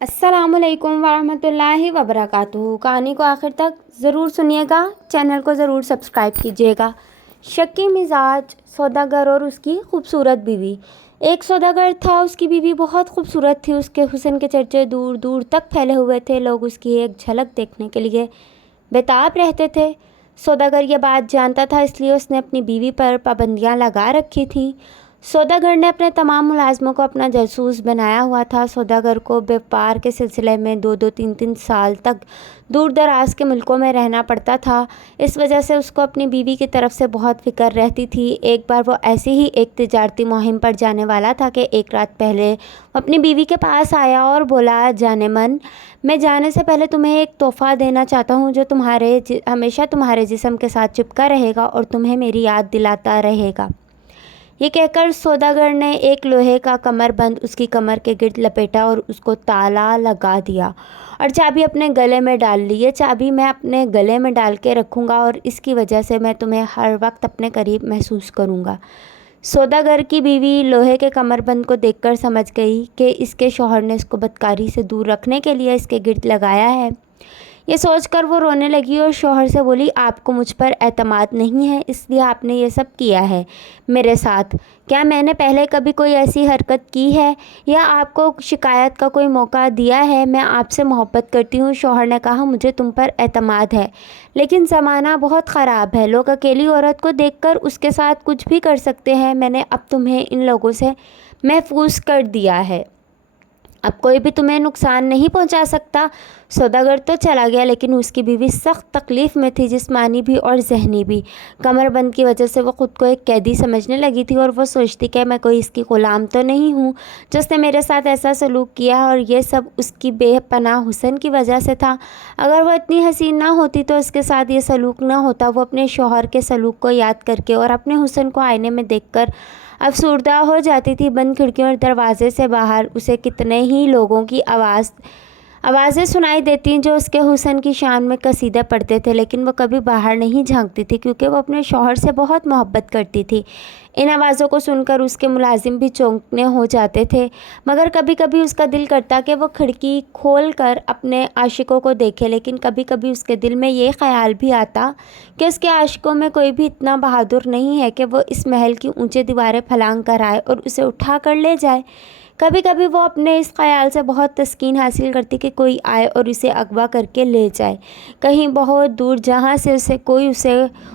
अस्सलाम वालेकुम वरहमतुल्लाहि वबरकातुहू। कहानी को आखिर तक ज़रूर सुनिएगा, चैनल को ज़रूर सब्सक्राइब कीजिएगा। शक्की मिजाज सौदागर और उसकी खूबसूरत बीवी। एक सौदागर था, उसकी बीवी बहुत खूबसूरत थी। उसके हुस्न के चर्चे दूर दूर तक फैले हुए थे। लोग उसकी एक झलक देखने के लिए बेताब रहते थे। सौदागर ये बात जानता था, इसलिए उसने अपनी बीवी पर पाबंदियां लगा रखी थी। सौदागर ने अपने तमाम मुलाजमों को अपना जासूस बनाया हुआ था। सौदागर को व्यापार के सिलसिले में 2-2 3-3 साल तक दूर दराज के मुल्कों में रहना पड़ता था। इस वजह से उसको अपनी बीवी की तरफ से बहुत फ़िक्र रहती थी। एक बार वो ऐसी ही एक तिजारती मुहिम पर जाने वाला था कि एक रात पहले वो अपनी बीवी के पास आया और बोला, जाने मन, मैं जाने से पहले तुम्हें एक तोहफ़ा देना चाहता हूँ जो हमेशा तुम्हारे जिस्म के साथ चिपका रहेगा और तुम्हें मेरी याद दिलाता रहेगा। ये कहकर सौदागर ने एक लोहे का कमरबंद उसकी कमर के गिर्द लपेटा और उसको ताला लगा दिया और चाबी अपने गले में डाल ली। ये चाबी मैं अपने गले में डाल के रखूँगा और इसकी वजह से मैं तुम्हें हर वक्त अपने करीब महसूस करूँगा। सौदागर की बीवी लोहे के कमरबंद को देखकर समझ गई कि इसके शौहर ने इसको बदकारी से दूर रखने के लिए इसके गिर्द लगाया है। ये सोचकर वो रोने लगी और शौहर से बोली, आपको मुझ पर एतमाद नहीं है, इसलिए आपने ये सब किया है मेरे साथ। क्या मैंने पहले कभी कोई ऐसी हरकत की है या आपको शिकायत का कोई मौका दिया है? मैं आपसे मोहब्बत करती हूँ। शौहर ने कहा, मुझे तुम पर एतमाद है, लेकिन ज़माना बहुत ख़राब है। लोग अकेली औरत को देखकर उसके साथ कुछ भी कर सकते हैं। मैंने अब तुम्हें इन लोगों से महफूज कर दिया है। अब कोई भी तुम्हें नुकसान नहीं पहुंचा सकता। सौदागर तो चला गया, लेकिन उसकी बीवी सख्त तकलीफ़ में थी, जिस्मानी भी और जहनी भी। कमरबंद की वजह से वो ख़ुद को एक कैदी समझने लगी थी और वो सोचती कि मैं कोई इसकी ग़ुलाम तो नहीं हूँ जिसने मेरे साथ ऐसा सलूक किया, और ये सब उसकी बेपनाह हुस्न की वजह से था। अगर वो इतनी हसीन ना होती तो उसके साथ ये सलूक ना होता। वो अपने शौहर के सलूक को याद करके और अपने हुस्न को आईने में देखकर अफसुर्दा हो जाती थी। बंद खिड़कियों और दरवाजे से बाहर उसे कितने ही लोगों की आवाज़ें सुनाई देती जो उसके हुस्न की शान में कसीदे पढ़ते थे, लेकिन वो कभी बाहर नहीं झांकती थी क्योंकि वो अपने शौहर से बहुत मोहब्बत करती थी। इन आवाज़ों को सुनकर उसके मुलाजिम भी चौंकने हो जाते थे, मगर कभी कभी उसका दिल करता कि वो खिड़की खोल कर अपने आशिकों को देखे। लेकिन कभी कभी उसके दिल में ये ख़्याल भी आता कि उसके आशिकों में कोई भी इतना बहादुर नहीं है कि वो इस महल की ऊंची दीवारें फलांग कर आए और उसे उठा कर ले जाए। कभी कभी वो अपने इस ख़याल से बहुत तस्कीन हासिल करती कि कोई आए और उसे अगवा करके ले जाए कहीं बहुत दूर, जहाँ से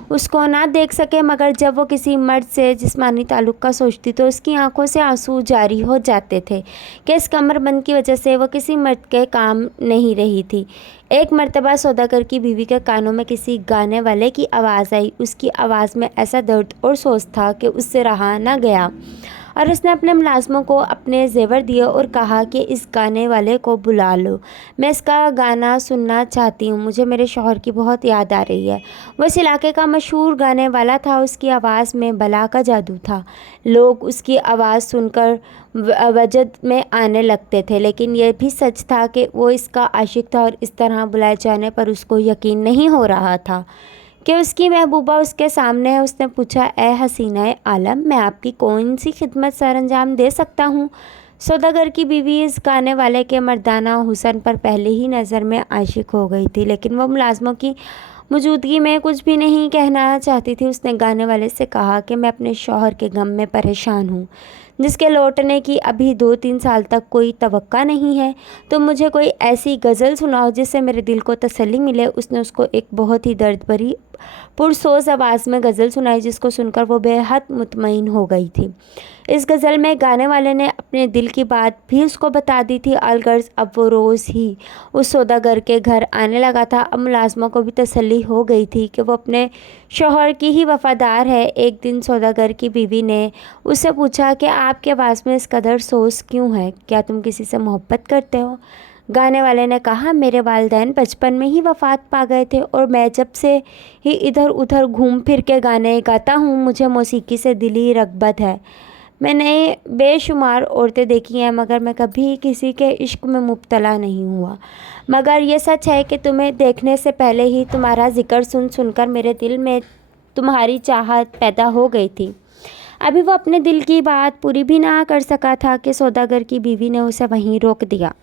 उसको ना देख सके। मगर जब वो किसी मर्द से जिस्मानी ताल्लुक़ का सोचती तो उसकी आंखों से आंसू जारी हो जाते थे कि इस कमरबंद की वजह से वो किसी मर्द के काम नहीं रही थी। एक मर्तबा सौदागर की बीवी के कानों में किसी गाने वाले की आवाज़ आई। उसकी आवाज़ में ऐसा दर्द और सोच था कि उससे रहा न गया और उसने अपने मुलाज़मों को अपने जेवर दिए और कहा कि इस गाने वाले को बुला लो, मैं इसका गाना सुनना चाहती हूँ, मुझे मेरे शौहर की बहुत याद आ रही है। वो इस इलाके का मशहूर गाने वाला था। उसकी आवाज़ में बला का जादू था। लोग उसकी आवाज़ सुनकर वजद में आने लगते थे, लेकिन यह भी सच था कि वो इसका आशिक था और इस तरह बुलाए जाने पर उसको यकीन नहीं हो रहा था कि उसकी महबूबा उसके सामने है। उसने पूछा, ए हसीना आलम, मैं आपकी कौन सी खिदमत सर अंजाम दे सकता हूँ? सौदागर की बीवी इस गाने वाले के मर्दाना हुस्न पर पहले ही नज़र में आशिक हो गई थी, लेकिन वह मुलाजमों की मौजूदगी में कुछ भी नहीं कहना चाहती थी। उसने गाने वाले से कहा कि मैं अपने शौहर के गम में परेशान हूँ, जिसके लौटने की अभी 2-3 साल तक कोई तवक्का नहीं है। तो मुझे कोई ऐसी गज़ल सुनाओ जिससे मेरे दिल को तसल्ली मिले। उसने उसको एक बहुत ही दर्द भरी पुरसोज आवाज़ में गज़ल सुनाई, जिसको सुनकर वो बेहद मुतमईन हो गई थी। इस गज़ल में गाने वाले ने अपने दिल की बात भी उसको बता दी थी। अलगर्ज अब वो रोज़ ही उस सौदागर के घर आने लगा था। अब मुलाजमों को भी तसल्ली हो गई थी कि वो अपने शौहर की ही वफ़ादार है। एक दिन सौदागर की बीवी ने उससे पूछा कि आपके आवाज़ में इस कदर सोच क्यों है? क्या तुम किसी से मोहब्बत करते हो? गाने वाले ने कहा, मेरे वालिदैन बचपन में ही वफ़ात पा गए थे और मैं जब से ही इधर उधर घूम फिर के गाने गाता हूँ। मुझे मौसीकी से दिली रग़बत है। मैंने बेशुमार औरतें देखी हैं, मगर मैं कभी किसी के इश्क में मुब्तला नहीं हुआ। मगर ये सच है कि तुम्हें देखने से पहले ही तुम्हारा ज़िक्र सुन सुनकर मेरे दिल में तुम्हारी चाहत पैदा हो गई थी। अभी वो अपने दिल की बात पूरी भी ना कर सका था कि सौदागर की बीवी ने उसे वहीं रोक दिया।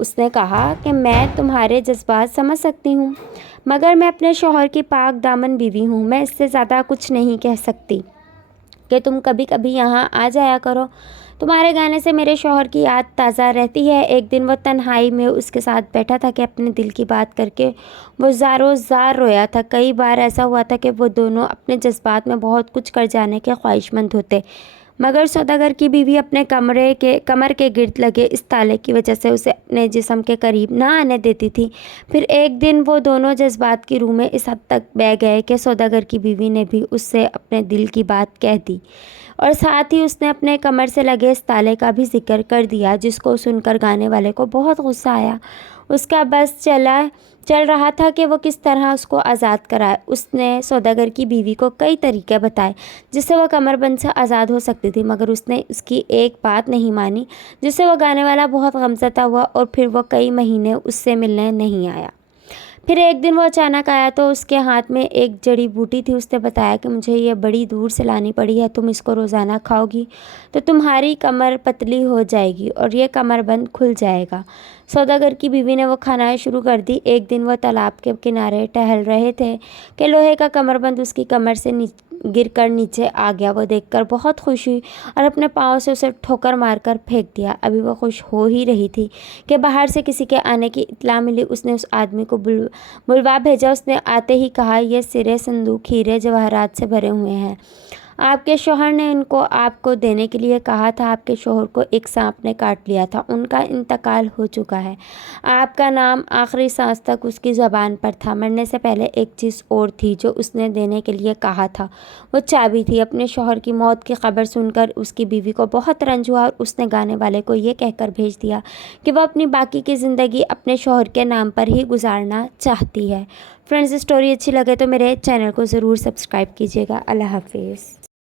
اس نے کہا کہ میں تمہارے جذبات سمجھ سکتی ہوں، مگر میں اپنے شوہر کی پاک دامن بیوی ہوں، میں اس سے زیادہ کچھ نہیں کہہ سکتی کہ تم کبھی کبھی یہاں آ جایا کرو۔ تمہارے گانے سے میرے شوہر کی یاد تازہ رہتی ہے۔ ایک دن وہ تنہائی میں اس کے ساتھ بیٹھا تھا کہ اپنے دل کی بات کر کے وہ زاروں زار رویا تھا۔ کئی بار ایسا ہوا تھا کہ وہ دونوں اپنے جذبات میں بہت کچھ کر جانے کے خواہش مند ہوتے، مگر سوداگر کی بیوی اپنے کمر کے گرد لگے اس تالے کی وجہ سے اسے اپنے جسم کے قریب نہ آنے دیتی تھی۔ پھر ایک دن وہ دونوں جذبات کی روح میں اس حد تک بہہ گئے کہ سوداگر کی بیوی نے بھی اس سے اپنے دل کی بات کہہ دی، اور ساتھ ہی اس نے اپنے کمر سے لگے اس تالے کا بھی ذکر کر دیا، جس کو سن کر گانے والے کو بہت غصہ آیا۔ اس کا بس چل رہا تھا کہ وہ کس طرح اس کو آزاد کرائے۔ اس نے سوداگر کی بیوی کو کئی طریقے بتائے جس سے وہ کمر بند سے آزاد ہو سکتی تھی، مگر اس نے اس کی ایک بات نہیں مانی، جس سے وہ گانے والا بہت غمزدہ ہوا اور پھر وہ کئی مہینے اس سے ملنے نہیں آیا۔ پھر ایک دن وہ اچانک آیا تو اس کے ہاتھ میں ایک جڑی بوٹی تھی۔ اس نے بتایا کہ مجھے یہ بڑی دور سے لانی پڑی ہے، تم اس کو روزانہ کھاؤ گی تو تمہاری کمر پتلی ہو جائے گی اور یہ کمر بند کھل جائے گا۔ سوداگر کی بیوی نے وہ کھانا شروع کر دی۔ ایک دن وہ تالاب کے کنارے ٹہل رہے تھے کہ لوہے کا کمر بند اس کی کمر سے گر کر نیچے آ گیا۔ وہ دیکھ کر بہت خوش ہوئی اور اپنے پاؤں سے اسے ٹھوکر مار کر پھینک دیا۔ ابھی وہ خوش ہو ہی رہی تھی کہ باہر سے کسی کے آنے کی اطلاع ملی۔ اس نے اس آدمی کو بلوا بھیجا۔ اس نے آتے ہی کہا، یہ سرے صندوق ہیرے جواہرات سے بھرے ہوئے ہیں، آپ کے شوہر نے ان کو آپ کو دینے کے لیے کہا تھا۔ آپ کے شوہر کو ایک سانپ نے کاٹ لیا تھا، ان کا انتقال ہو چکا ہے۔ آپ کا نام آخری سانس تک اس کی زبان پر تھا۔ مرنے سے پہلے ایک چیز اور تھی جو اس نے دینے کے لیے کہا تھا، وہ چابی تھی۔ اپنے شوہر کی موت کی خبر سن کر اس کی بیوی کو بہت رنج ہوا اور اس نے گانے والے کو یہ کہہ کر بھیج دیا کہ وہ اپنی باقی کی زندگی اپنے شوہر کے نام پر ہی گزارنا چاہتی ہے۔ فرینڈز، اسٹوری اچھی لگے تو میرے چینل کو ضرور سبسکرائب کیجیے گا۔ اللہ حافظ۔